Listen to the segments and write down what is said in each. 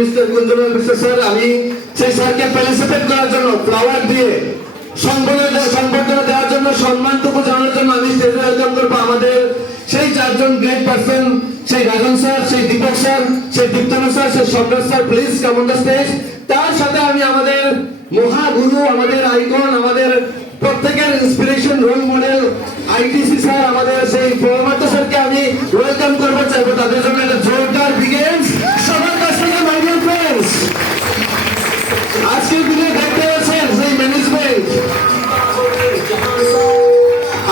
মিস্টার কুঞ্জল mister sir, আমি সেই স্যারকে ফেলিসিটেট করার জন্য ফ্লাওয়ার দিয়ে সংবর্ধনা দেওয়ার জন্য সম্মানটুকু জানানোর জন্য আমি স্টেজে ওয়েলকাম করবো আমাদের সেই চারজন গ্রেট পারসন, সেই রাজন স্যার, সেই দীপক স্যার, সেই দীপ্তনু স্যার, সেই Samrat sir, please come on the stage. তার সাথে আমি আমাদের মহাগুরু, আমাদের আইকন, আমাদের প্রত্যেকের inspiration, role model ITC sir, আমাদের সেই পরমার্থ স্যারকে আমি ওয়েলকাম করবো চাইবো। তাদের জন্য একটা জোরদার বিগেন্স সবার কাছ থেকে। মাই ডিয়ার ফ্রেন্ডস, আজকের দিনে দেখতে পাচ্ছেন সেই ম্যানেজমেন্ট,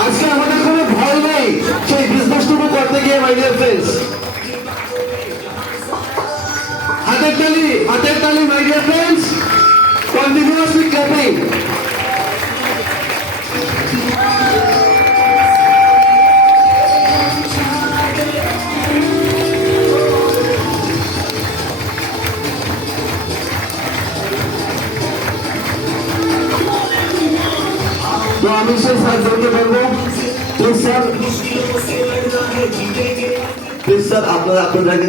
আজকে আমাদের কোনো ভয় নেই সেই বিজনেসটুকু করতে গিয়ে। মাই ডিয়ার ফ্রেন্ডস, হাতের তালি my dear friends, continuously clapping. তো আমি সেই স্যারদেরকে বলবো, প্লিজ স্যার আপনারা আপনাদেরকে